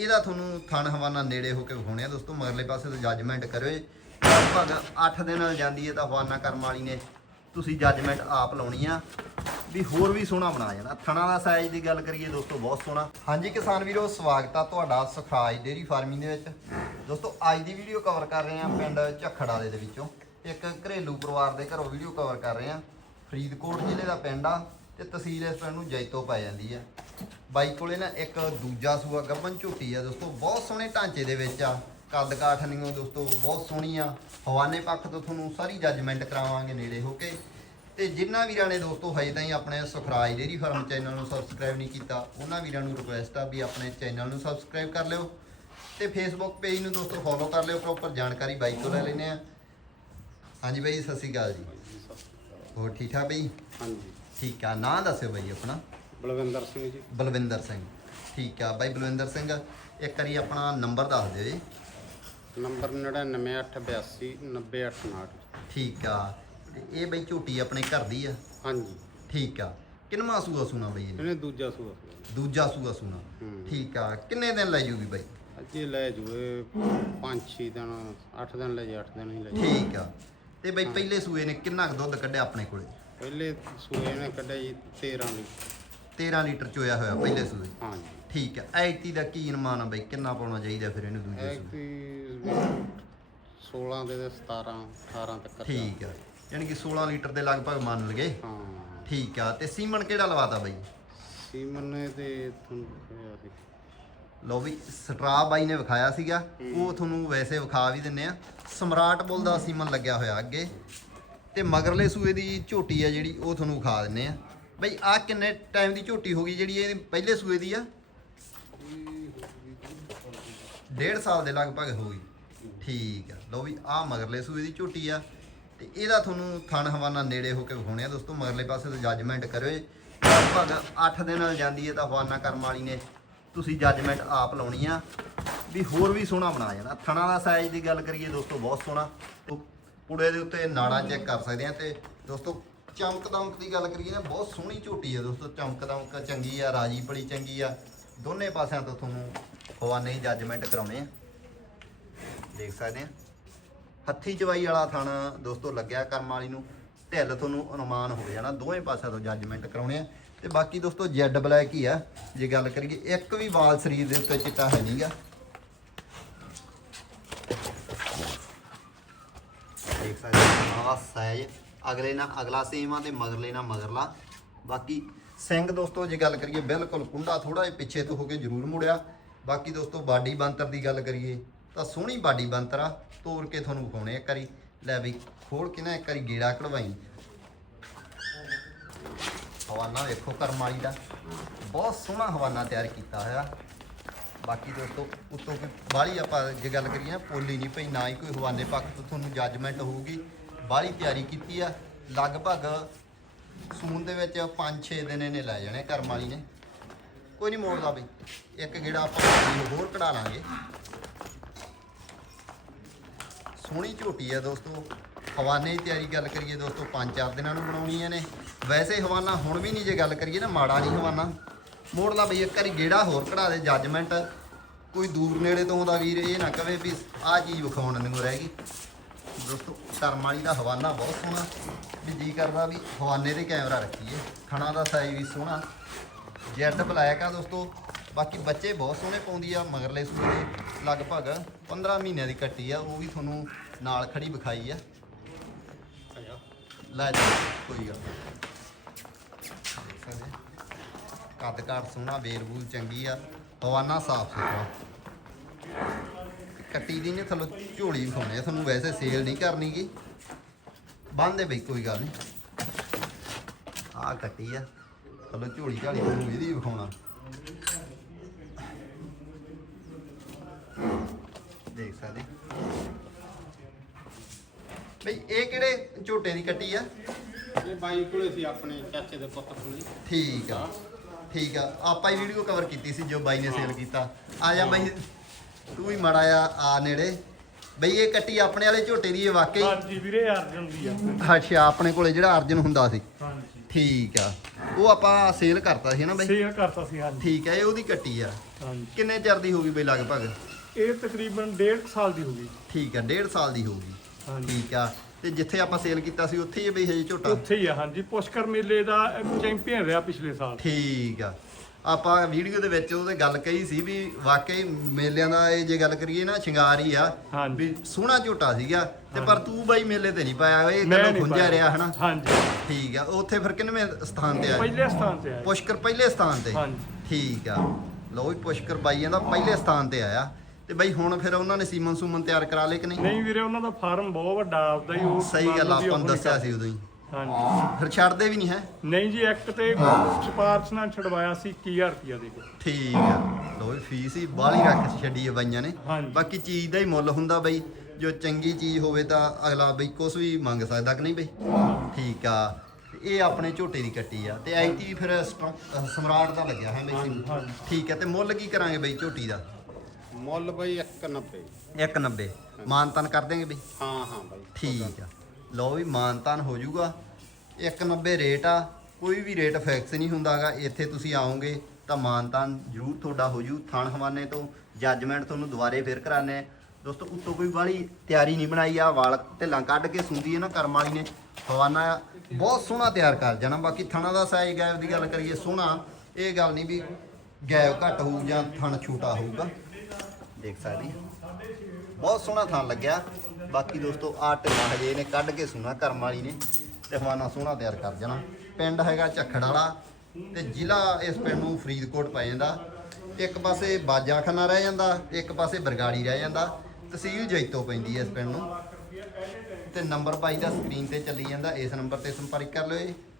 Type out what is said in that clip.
ਇਹਦਾ ਤੁਹਾਨੂੰ ਥਣ ਹਵਾਨਾ ਨੇੜੇ ਹੋ ਕੇ ਵਿਖਾਉਣੇ ਆ ਦੋਸਤੋ, ਮਗਰਲੇ ਪਾਸੇ ਤੋਂ ਜੱਜਮੈਂਟ ਕਰਿਓ ਲਗਭਗ 8 ਦਿਨ ਨਾਲ ਜਾਂਦੀ ਹੈ ਤਾਂ ਹਵਾਨਾ ਕਰਮ ਵਾਲੀ ਨੇ ਤੁਸੀਂ ਜੱਜਮੈਂਟ ਆਪ ਲਾਉਣੀ ਆ। ਵੀ ਹੋਰ ਵੀ ਸੋਹਣਾ ਬਣਾ ਜਾਣਾ। ਥਣਾ ਦਾ ਸਾਈਜ਼ ਦੀ ਗੱਲ ਕਰੀਏ ਦੋਸਤੋ, ਬਹੁਤ ਸੋਹਣਾ। ਹਾਂਜੀ ਕਿਸਾਨ ਵੀਰੋ, ਸਵਾਗਤ ਆ ਤੁਹਾਡਾ ਸੁਖਰਾਜ ਡੇਰੀ ਫਾਰਮਿੰਗ ਦੇ ਵਿੱਚ। ਦੋਸਤੋ, ਅੱਜ ਦੀ ਵੀਡੀਓ ਕਵਰ ਕਰ ਰਹੇ ਹਾਂ ਪਿੰਡ ਝੱਖੜਾ ਦੇ ਵਿੱਚੋਂ। ਇੱਕ ਘਰੇਲੂ ਪਰਿਵਾਰ ਦੇ ਘਰੋਂ ਵੀਡੀਓ ਕਵਰ ਕਰ ਰਹੇ ਹਾਂ ਫਰੀਦਕੋਟ ਜ਼ਿਲ੍ਹੇ ਦਾ ਪਿੰਡ ਆ ਤੇ ਤਹਿਸੀਲ ਇਸ ਪਿੰਡ ਨੂੰ ਜੈਤੋ ਪੈ ਜਾਂਦੀ ਆ। ਬਾਈ ਕੋਲੇ ਨਾ ਇੱਕ ਦੂਜਾ ਸੂਆ ਗੱਬਨ ਝੋਟੀ ਆ ਦੋਸਤੋ ਬਹੁਤ ਸੋਹਣੇ ਢਾਂਚੇ ਦੇ ਵਿੱਚ ਆ। ਕੱਦ ਕਾਠ ਨਿਓ ਦੋਸਤੋ ਬਹੁਤ ਸੋਹਣੀ ਆ। ਹਵਾਨੇ ਪੱਖ ਤੋਂ ਤੁਹਾਨੂੰ ਸਾਰੀ ਜੱਜਮੈਂਟ ਕਰਾਵਾਂਗੇ ਨੇੜੇ ਹੋ ਕੇ। ਤੇ ਜਿਨ੍ਹਾਂ ਵੀਰਾਂ ਨੇ ਦੋਸਤੋ ਹਜੇ ਤਾਈਂ ਆਪਣੇ ਸੁਖਰਾਜ ਡੇਰੀ ਫਾਰਮ ਚੈਨਲ ਨੂੰ ਸਬਸਕ੍ਰਾਈਬ ਨਹੀਂ ਕੀਤਾ ਉਹਨਾਂ ਵੀਰਾਂ ਨੂੰ ਰਿਕੁਐਸਟ ਆ ਵੀ ਆਪਣੇ ਚੈਨਲ ਨੂੰ ਸਬਸਕ੍ਰਾਈਬ ਕਰ ਲਿਓ। ਤੇ ਫੇਸਬੁੱਕ ਪੇਜ ਨੂੰ ਦੋਸਤੋ ਫੋਲੋ ਕਰ ਲਿਓ ਪ੍ਰੋਪਰ ਜਾਣਕਾਰੀ ਬਾਈ ਤੋਂ ਲੈ ਲੈਨੇ ਆ। ਹਾਂਜੀ ਬਾਈ ਸਤਿ ਸ਼੍ਰੀ ਅਕਾਲ ਜੀ। ਹੋਰ ਠੀਕ ਠਾਕ ਬਈ? ਹਾਂਜੀ। ਠੀਕ ਆ ਨਾਂ ਦੱਸਿਓ ਬਾਈ ਆਪਣਾ। ਬਲਵਿੰਦਰ ਸਿੰਘ ਜੀ। ਬਲਵਿੰਦਰ ਸਿੰਘ। ਠੀਕ ਆ ਬਾਈ ਬਲਵਿੰਦਰ ਸਿੰਘ ਇੱਕ ਵਾਰੀ ਆਪਣਾ ਨੰਬਰ ਦੱਸ ਦਿਓ ਜੀ। ਨੰਬਰ 99882 90859 ਠੀਕ ਆ ਤੇ ਇਹ ਬਈ ਝੋਟੀ ਆਪਣੇ ਘਰ ਦੀ ਆ? ਹਾਂਜੀ। ਠੀਕ ਆ ਕਿੰਨਵਾਂ ਸੂਆ ਸੁਣਾ ਬਈ ਇਹਨੇ? ਇਹਨੇ ਦੂਜਾ ਸੂਆ। ਦੂਜਾ ਸੂਆ ਸੁਣਾ। ਹੂੰ। ਠੀਕ ਆ ਕਿੰਨੇ ਦਿਨ ਲੈ ਜੂਗੀ ਬਾਈ? ਅੱਜ ਇਹ ਲੈ ਜੂਏ 5-6 ਦਿਨ 8 ਦਿਨ ਲੈ ਜੇ 8 ਦਿਨ ਹੀ ਲੈ ਜੇ। ਠੀਕ ਆ ਤੇ ਬਈ ਪਹਿਲੇ ਸੂਏ ਨੇ ਕਿੰਨਾ ਕੁ ਦੁੱਧ ਕੱਢਿਆ ਆਪਣੇ ਕੋਲੇ? ਪਹਿਲੇ ਸੂਏ ਨੇ ਕੱਢਿਆ ਜੀ 13 ਲਈ 13 ਲੀਟਰ ਚੋਇਆ ਹੋਇਆ ਪਹਿਲੇ ਸੂਏ। ਹਾਂਜੀ। ਠੀਕ ਆ ਐਤੀ ਦਾ ਕੀ ਅਨੁਮਾਨ ਆ ਬਈ ਕਿੰਨਾ ਪਾਉਣਾ ਚਾਹੀਦਾ ਫਿਰ ਇਹਨੂੰ ਦੂਜੇ ਸੂਏ? ਕਿ 16 ਦੇ ਦੇ 17 18 ਤੱਕ ਠੀਕ ਆ ਯਾਨੀ ਕਿ 16 ਲੀਟਰ ਦੇ ਲਗਭਗ ਮੰਨ ਲਗੇ। ਹਾਂ। ਠੀਕ ਆ ਤੇ ਸੀਮਨ ਕਿਹੜਾ ਲਵਾਤਾ ਬਈ? ਸੀਮਨ ਨੇ ਤੇ ਤੁਹਾਨੂੰ ਲੋ ਵੀ ਸਟਰਾ ਬਾਈ ਨੇ ਵਿਖਾਇਆ ਸੀਗਾ। ਉਹ ਤੁਹਾਨੂੰ ਵੈਸੇ ਵਿਖਾ ਵੀ ਦਿੰਨੇ ਆ। ਸਮਰਾਟ ਬੁੱਲ ਦਾ ਸੀਮਨ ਲੱਗਿਆ ਹੋਇਆ ਅੱਗੇ। ਤੇ ਮਗਰਲੇ ਸੂਏ ਦੀ ਝੋਟੀ ਆ ਜਿਹੜੀ ਉਹ ਤੁਹਾਨੂੰ ਵਿਖਾ ਦਿੰਨੇ ਆ। ਬਈ ਆ ਕਿੰਨੇ ਟਾਈਮ ਦੀ ਝੋਟੀ ਹੋ ਗਈ ਜਿਹੜੀ ਇਹ ਪਹਿਲੇ ਸੂਏ ਦੀ ਆ? ਡੇਢ ਸਾਲ ਦੇ ਲਗਭਗ ਹੋ ਗਈ। ਠੀਕ ਆ। ਲਓ ਵੀ ਆ ਮਗਰਲੇ ਸੂਏ ਦੀ ਝੋਟੀ ਆ ਤੇ ਇਹਦਾ ਤੁਹਾਨੂੰ ਥਣ ਹਵਾਨਾ ਨੇੜੇ ਹੋ ਕੇ ਵਿਖਾਉਣੇ ਆ। ਦੋਸਤੋ, ਮਗਰਲੇ ਪਾਸੇ ਤੋਂ ਜੱਜਮੈਂਟ ਕਰਿਓ। ਲਗਭਗ 8 ਦਿਨ ਨਾਲ ਜਾਂਦੀ ਹੈ ਤਾਂ ਹਵਾਨਾ ਕਰਮ ਵਾਲੀ ਨੇ ਤੁਸੀਂ ਜੱਜਮੈਂਟ ਆਪ ਲਾਉਣੀ ਆ। ਵੀ ਹੋਰ ਵੀ ਸੋਹਣਾ ਬਣਾ ਜਾਣਾ। ਥਣਾ ਦਾ ਸਾਈਜ਼ ਦੀ ਗੱਲ ਕਰੀਏ ਦੋਸਤੋ, ਬਹੁਤ ਸੋਹਣਾ। ਪੁੜੇ ਦੇ ਉੱਤੇ ਨਾੜਾ ਚੈੱਕ ਕਰ ਸਕਦੇ ਆ ਤੇ ਦੋਸਤੋ ਚਮਕ ਦਮਕ ਦੀ ਗੱਲ ਕਰੀਏ ਨਾ ਬਹੁਤ ਸੋਹਣੀ ਝੋਟੀ ਆ ਦੋਸਤੋ ਚਮਕ ਦਮਕ ਚੰਗੀ ਆ, ਰਾਜੀ ਬੜੀ ਚੰਗੀ ਆ। ਦੋਨੇ ਪਾਸਿਆਂ ਤੋਂ ਤੁਹਾਨੂੰ ਹਵਾਨੇ ਜੱਜਮੈਂਟ ਕਰਾਉਣੇ ਆ। ਦੇਖ ਸਕਦੇ ਆ। ਹੱਥੀ ਚਵਾਈ ਵਾਲਾ ਥਣ ਦੋਸਤੋ ਲੱਗਿਆ ਕਰਮ ਵਾਲੀ ਨੂੰ, ਢਿੱਲ ਤੁਹਾਨੂੰ ਅਨੁਮਾਨ ਹੋ ਜਾਣਾ ਦੋਵੇਂ ਪਾਸਿਆਂ ਤੋਂ ਜੱਜਮੈਂਟ ਕਰਾਉਣੇ ਆ। ਤੇ ਬਾਕੀ ਦੋਸਤੋ ਜੈਡ ਬਲੈਕ ਹੀ ਆ। ਜੇ ਗੱਲ ਕਰੀਏ, ਇੱਕ ਵੀ ਵਾਲ ਸਰੀਰ ਦੇ ਉੱਤੇ ਚਿੱਟਾ ਹੈ ਨਹੀਂਗਾ ਦੇਖ ਸਕਦੇ ਆ ਸਾਈਜ਼ ਅਗਲੇ ਨਾਲ ਅਗਲਾ ਸੇਮ ਆ ਤੇ ਮਗਰਲੇ ਨਾਲ ਮਗਰਲਾ। ਬਾਕੀ ਸਿੰਘ ਦੋਸਤੋ, ਜੇ ਗੱਲ ਕਰੀਏ, ਬਿਲਕੁਲ ਕੁੰਡਾ ਥੋੜਾ ਜਿਹਾ ਪਿੱਛੇ ਤੋਂ ਹੋ ਕੇ ਜ਼ਰੂਰ ਮੁੜਿਆ। ਬਾਕੀ ਦੋਸਤੋ, ਬਾਡੀ ਬੰਤਰ ਦੀ ਗੱਲ ਕਰੀਏ, ਤਾਂ ਸੋਹਣੀ ਬਾਡੀ ਬੰਤਰ ਆ। ਤੋੜ ਕੇ ਤੁਹਾਨੂੰ ਵਿਖਾਉਣੇ ਇੱਕ ਵਾਰੀ। ਲੈ ਵੀ, ਖੋਲ ਕੇ ਨਾ ਇੱਕ ਵਾਰੀ ਗੇੜਾ ਕਢਵਾਈ। ਹਵਾਨਾ ਵੇਖੋ ਕਰਮ ਵਾਲੀ ਦਾ। ਬਹੁਤ ਸੋਹਣਾ ਹਵਾਨਾ ਤਿਆਰ ਕੀਤਾ ਹੋਇਆ। ਬਾਕੀ ਦੋਸਤੋ, ਉੱਤੋਂ ਕੋਈ ਬਾਹਲੀ ਆਪਾਂ ਜੇ ਗੱਲ ਕਰੀਏ ਨਾ, ਪੋਲੀ ਨਹੀਂ ਪਈ, ਨਾ ਹੀ ਕੋਈ ਹਵਾਨੇ ਪੱਖ ਤੋਂ ਤੁਹਾਨੂੰ ਜੱਜਮੈਂਟ ਹੋਊਗੀ। ਬਾਹਲੀ ਤਿਆਰੀ ਕੀਤੀ ਆ। ਲਗਭਗ ਸੂਨ ਦੇ ਵਿੱਚ 5-6 ਦਿਨ ਇਹਨੇ ਲੈ ਜਾਣੇ ਕਰਮ ਵਾਲੀ ਨੇ। ਕੋਈ ਨਹੀਂ ਮੋੜਦਾ ਬਈ। ਇੱਕ ਗੇੜਾ ਆਪਾਂ ਪਾਣੀ ਹੋਰ ਕਢਾ ਲਾਂਗੇ। ਸੋਹਣੀ ਝੋਟੀ ਆ ਦੋਸਤੋ। ਹਵਾਨੇ ਦੀ ਤਿਆਰੀ ਗੱਲ ਕਰੀਏ ਦੋਸਤੋ 5-4 ਦਿਨਾਂ ਨੂੰ ਬਣਾਉਣੀਆਂ ਨੇ। ਵੈਸੇ ਹਵਾਨਾ ਹੁਣ ਵੀ ਨਹੀਂ ਜੇ ਗੱਲ ਕਰੀਏ ਨਾ, ਮਾੜਾ ਨਹੀਂ ਹਵਾਨਾ। ਮੋੜਦਾ ਬਈ, ਇੱਕ ਵਾਰੀ ਗੇੜਾ ਹੋਰ ਕਢਾ ਦੇ ਜੱਜਮੈਂਟ ਕੋਈ ਦੂਰ ਨੇੜੇ ਤੋਂ ਆਉਂਦਾ ਵੀਰ ਇਹ ਨਾ ਕਵੇ ਵੀ ਆਹ ਚੀਜ਼ ਵਿਖਾਉਣ ਨੂੰ ਰਹਿ ਗਈ। ਦੋਸਤੋ ਕਰਮ ਵਾਲੀ ਦਾ ਹਵਾਨਾ ਬਹੁਤ ਸੋਹਣਾ। ਵੀ ਜੀ ਕਰਦਾ ਵੀ ਹਵਾਨੇ ਦੇ ਕੈਮਰਾ ਰੱਖੀਏ। ਖਣਾ ਦਾ ਸਾਈਜ਼ ਵੀ ਸੋਹਣਾ। ਜੈਡ ਬਲੈਕ ਆ ਦੋਸਤੋ। ਬਾਕੀ ਬੱਚੇ ਬਹੁਤ ਸੋਹਣੇ ਪਾਉਂਦੀ ਆ, ਮਗਰਲੇ ਸੂਏ ਦੇ ਲਗਭਗ 15 ਮਹੀਨਿਆਂ ਦੀ ਕੱਟੀ ਆ। ਉਹ ਵੀ ਤੁਹਾਨੂੰ ਨਾਲ ਖੜੀ ਵਿਖਾਈ ਆ। ਲੈ ਜਾ, ਕੋਈ ਗੱਲ ਨੀ। ਦੇਖ ਸਕਦੇ ਆ। ਕੱਦ ਕਾਠ ਸੋਹਣਾ ਬੇਰਬੂਲ ਚੰਗੀ ਆ। ਹਵਾਨਾ ਸਾਫ਼ ਸੁਥਰਾ। ਕੱਟੀ ਦੀ ਨੇ ਥੱਲੋਂ ਝੋਲੀ ਵਿਖਾਉਣੇ ਆ। ਤੁਹਾਨੂੰ ਵੈਸੇ ਸੇਲ ਨਹੀਂ ਕਰਨੀ ਗੀ। ਬੰਦੇ ਬਈ ਕੋਈ ਗੱਲ ਨਹੀਂ। ਆਹ ਕੱਟੀ ਆ। ਥੱਲੋਂ ਝੋਲੀ ਝਾਲੀ ਤੁਹਾਨੂੰ ਇਹਦੀ ਵਿਖਾਉਣਾ। ਦੇਖ ਸਕਦੇ ਬਈ ਇਹ ਕਿਹੜੇ ਝੋਟੇ ਦੀ ਕੱਟੀ ਆ? ਇਹ ਬਾਈ ਕੋਲੇ ਸੀ ਆਪਣੇ ਚਾਚੇ ਦੇ ਪੁੱਤ ਕੋਲੇ। ਠੀਕ ਆ। ਠੀਕ ਆ। ਆਪਾਂ ਹੀ ਵੀਡੀਓ ਕਵਰ ਕੀਤੀ ਸੀ ਜੋ ਬਾਈ ਨੇ ਸੇਲ ਕੀਤਾ। ਆ ਜਾ ਬਾਈ। ਤੂੰ ਵੀ ਮੜਾ ਆ ਆ ਨੇੜੇ। ਬਈ ਇਹ ਕੱਟੀ ਆਪਣੇ ਵਾਲੇ ਝੋਟੇ ਦੀ ਇਹ ਵਾਕਈ। ਹਾਂਜੀ ਵੀਰੇ ਅਰਜਨ ਦੀ ਆ। ਅੱਛਾ ਆਪਣੇ ਕੋਲੇ ਜਿਹੜਾ ਅਰਜਨ ਹੁੰਦਾ ਸੀ। ਹਾਂਜੀ। ਠੀਕ ਆ। ਉਹ ਆਪਾਂ ਸੇਲ ਕਰਤਾ ਸੀ ਨਾ ਬਈ? ਸੇਲ ਕਰਤਾ ਸੀ ਹਾਂਜੀ। ਠੀਕ ਹੈ ਇਹ ਉਹਦੀ ਕੱਟੀ ਆ। ਹਾਂਜੀ। ਕਿੰਨੇ ਚਿਰ ਦੀ ਹੋਗੀ ਬਈ ਲਗਭਗ? ਇਹ ਤਕਰੀਬਨ 1.5 ਸਾਲ ਦੀ ਹੋ ਗਈ। ਠੀਕ ਆ 1.5 ਸਾਲ ਦੀ ਹੋਗੀ ਹਾਂਜੀ। ਠੀਕ ਆ। ਤੇ ਜਿੱਥੇ ਆਪਾਂ ਸੇਲ ਕੀਤਾ ਸੀ ਉੱਥੇ ਹੀ ਹੈ ਬਈ ਹਜੇ ਝੋਟਾ? ਉੱਥੇ ਹੀ ਆ ਹਾਂਜੀ। ਪੁਸ਼ਕਰ ਮੇਲੇ ਦਾ ਚੈਂਪੀਅਨ ਰਿਹਾ ਪਿਛਲੇ ਸਾਲ। ਠੀਕ ਆ। ਆਪਾਂ ਵੀਡੀਓ ਦੇ ਵਿੱਚ ਉਹਦੇ ਗੱਲ ਕਹੀ ਸੀ ਵੀ ਵਾਕਈ ਮੇਲਿਆਂ ਦਾ ਇਹ ਜੇ ਗੱਲ ਕਰੀਏ ਨਾ ਸ਼ਿੰਗਾਰ ਹੀ ਆ ਹਾਂਜੀ। ਵੀ ਸੋਹਣਾ ਝੋਟਾ ਸੀਗਾ ਤੇ ਪਰ ਤੂੰ ਬਾਈ ਮੇਲੇ ਤੇ ਨਹੀਂ ਪਾਇਆ ਇਹ ਮੈਂ ਗੱਲੋਂ ਨਹੀਂ ਖੁੰਝਿਆ ਪਾਇਆ। ਰਿਹਾ ਹਨਾ? ਹਾਂਜੀ। ਠੀਕ ਆ ਉੱਥੇ ਫਿਰ ਕਿੰਨਵੇਂ ਸਥਾਨ ਤੇ ਆਇਆ? ਪਹਿਲੇ ਸਥਾਨ ਤੇ ਆਇਆ। ਪੁਸ਼ਕਰ ਪਹਿਲੇ ਸਥਾਨ ਤੇ? ਹਾਂਜੀ। ਠੀਕ ਆ। ਲਓ ਵੀ ਪੁਸ਼ਕਰ ਬਾਈਆਂ ਦਾ ਪਹਿਲੇ ਸਥਾਨ ਤੇ ਆਇਆ। ਤੇ ਬਈ ਹੁਣ ਫਿਰ ਉਹਨਾਂ ਨੇ ਸੀਮਨ ਸੂਮਨ ਤਿਆਰ ਕਰਾ ਲਏ ਕਿ ਨਹੀਂ? ਨਹੀਂ ਵੀਰੇ ਉਹਨਾਂ ਦਾ ਫਾਰਮ ਬਹੁਤ ਵੱਡਾ ਆਪਦਾ ਹੀ ਉਹ ਸਹੀ ਗੱਲ ਆ, ਮੰਨ ਲਓ ਆਪਾਂ ਨੂੰ ਦੱਸਿਆ ਸੀ ਉਦੋਂ ਹੀ। ਹਾਂਜੀ। ਫਿਰ ਛੱਡਦੇ ਵੀ ਨਹੀਂ ਹੈ? ਨਹੀਂ ਜੀ ਇੱਕ ਤੇ ਸਪਾਰਸ਼ ਨਾਲ ਛਡਵਾਇਆ ਸੀ 21000 ਰੁਪਿਆ ਦੇ ਕੇ ਠੀਕ ਆ। ਵੀ ਫੀਸ ਹੀ ਬਾਹਲੀ ਰੱਖ ਛੱਡੀ ਹੈ ਬਾਈਆਂ ਨੇ। ਹਾਂਜੀ। ਬਾਕੀ ਚੀਜ਼ ਦਾ ਹੀ ਮੁੱਲ ਹੁੰਦਾ ਬਈ ਜੋ ਚੰਗੀ ਚੀਜ਼ ਹੋਵੇ ਤਾਂ ਅਗਲਾ ਬਈ ਕੁਛ ਵੀ ਮੰਗ ਸਕਦਾ ਕਿ ਨਹੀਂ ਬਈ? ਠੀਕ ਆ। ਇਹ ਆਪਣੇ ਝੋਟੇ ਦੀ ਕੱਟੀ ਆ। ਤੇ ਐਤੀ ਫਿਰ ਅਹ ਸਮਰਾਟ ਦਾ ਲੱਗਿਆ ਹੈ ਹਾਂਜੀ। ਠੀਕ ਆ ਤੇ ਮੁੱਲ ਕੀ ਕਰਾਂਗੇ ਬਈ ਝੋਟੀ ਦਾ? ਮੁੱਲ ਬਈ 190 190 ਮਾਨਤਨ ਕਰ ਦੇਂਗੇ ਬਈ? ਹਾਂ ਹਾਂ ਬਾਈ। ਠੀਕ ਆ। ਲਓ ਵੀ ਮਾਨਤਾਨ ਹੋ ਜਾਊਗਾ। 190 ਰੇਟ ਆ, ਕੋਈ ਵੀ ਰੇਟ ਫਿਕਸ ਨਹੀਂ ਹੁੰਦਾਗਾ। ਇੱਥੇ ਤੁਸੀਂ ਆਓਗੇ ਤਾਂ ਮਾਨਤਾਨ ਜ਼ਰੂਰ ਤੁਹਾਡਾ ਹੋ ਜੂ ਥਣ ਹਵਾਨੇ ਤੋਂ। ਜੱਜਮੈਂਟ ਤੁਹਾਨੂੰ ਦੁਬਾਰੇ ਫੇਰ ਕਰਾਣੇ ਆ। ਦੋਸਤੋ, ਉੱਤੋਂ ਕੋਈ ਵਾਲੀ ਤਿਆਰੀ ਨਹੀਂ ਬਣਾਈ ਆ। ਵਾਲ ਢਿੱਲਾਂ ਕੱਢ ਕੇ ਸੁੰਦੀ ਹੈ ਨਾ ਕਰਮ ਵਾਲੀ ਨੇ। ਹਵਾਨਾ ਬਹੁਤ ਸੋਹਣਾ ਤਿਆਰ ਕਰ ਜਾਣਾ। ਬਾਕੀ ਥਣਾ ਦਾ ਸਾਈਜ਼ ਗਾਇਬ ਦੀ ਗੱਲ ਕਰੀਏ ਸੋਹਣਾ। ਇਹ ਗੱਲ ਨਹੀਂ ਵੀ ਗੈਪ ਘੱਟ ਹੋਊ ਜਾਂ ਥਣ ਛੋਟਾ ਹੋਊਗਾ। ਦੇਖ ਸਕਦੇ ਆ ਬਹੁਤ ਸੋਹਣਾ ਥਾਂ ਲੱਗਿਆ। ਬਾਕੀ ਦੋਸਤੋ ਆ ਢਿੱਲਾ ਹਜੇ ਇਹਨੇ ਕੱਢ ਕੇ ਸੁਣਾ, ਕਰਮ ਵਾਲੀ ਨੇ। ਤੇ ਹਵਾਨਾ ਸੋਹਣਾ ਤਿਆਰ ਕਰ ਜਾਣਾ ਪਿੰਡ ਹੈਗਾ ਝੱਖੜ ਵਾਲਾ ਤੇ ਜ਼ਿਲ੍ਹਾ ਇਸ ਪਿੰਡ ਨੂੰ ਫਰੀਦਕੋਟ ਪੈ ਜਾਂਦਾ। ਇੱਕ ਪਾਸੇ ਬਾਜਾਖਾਨਾ ਰਹਿ ਜਾਂਦਾ, ਇੱਕ ਪਾਸੇ ਬਰਗਾੜੀ ਰਹਿ ਜਾਂਦਾ। ਤਹਿਸੀਲ ਜੈਤੋ ਪੈਂਦੀ ਹੈ ਇਸ ਪਿੰਡ ਨੂੰ। ਤੇ ਨੰਬਰ ਬਾਈ ਦਾ ਸਕਰੀਨ ਤੇ ਚੱਲੀ ਜਾਂਦਾ। ਇਸ ਨੰਬਰ ਤੇ ਸੰਪਰਕ ਕਰ ਲਿਓ ਜੀ।